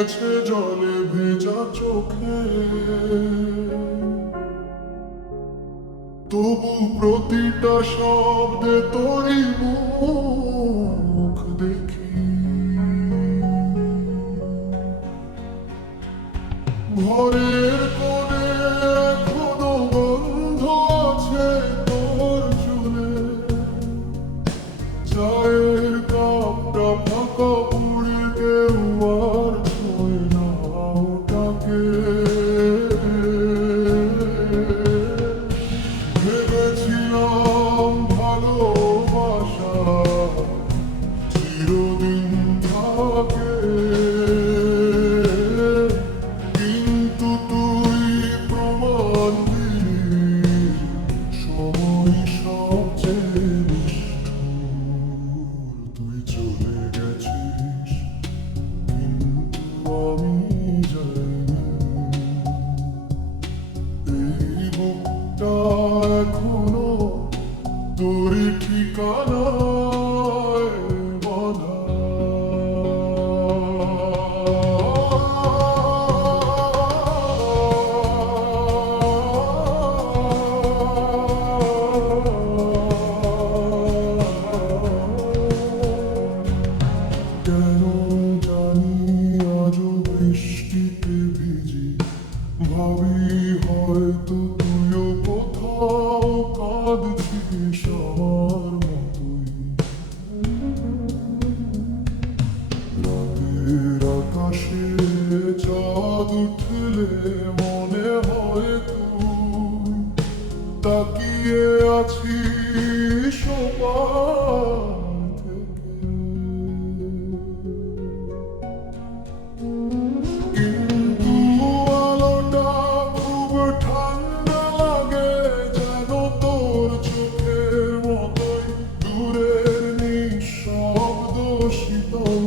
গেছে জলে ভেজা চোখে, তবু প্রতিটা শব্দে তোরই মুখ দেখি। ঘরের কোণে এখনো গন্ধ আছে তোর চুলে, চায়ের কাপটা ফাঁকা পুড়ে কেউ আর ছোঁয় না ওটাকে। ভেবেছিলাম ভালোবাসা চিরদিন থাকে, কিন্তু তুই প্রমাণ দিলি সময় সবচেয়ে নিষ্ঠুর। তুই চলে গেছিস কিন্তু আমি যাইনি, এই বুকটা এখনো তোরই ঠিকানায় বাঁধা। কেন জানি আজও বৃষ্টিতে ভিজি, ভাবি হয়তো তুইও কোথাও কাঁদছিস আমার মতোই। রাতের আকাশে চাঁদ উঠলে মনে হয় তুই তাকিয়ে আছিস ওপার থেকে। কিন্তু আলোটা খুব ঠান্ডা লাগে, যেন তোর চোখের মতোই দূরের নিঃশব্দ শীতল।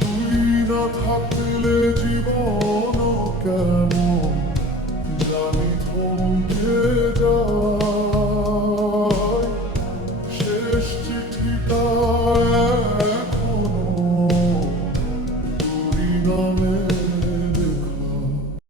তুই না থাকলে জীবন কেমন জানি থমকে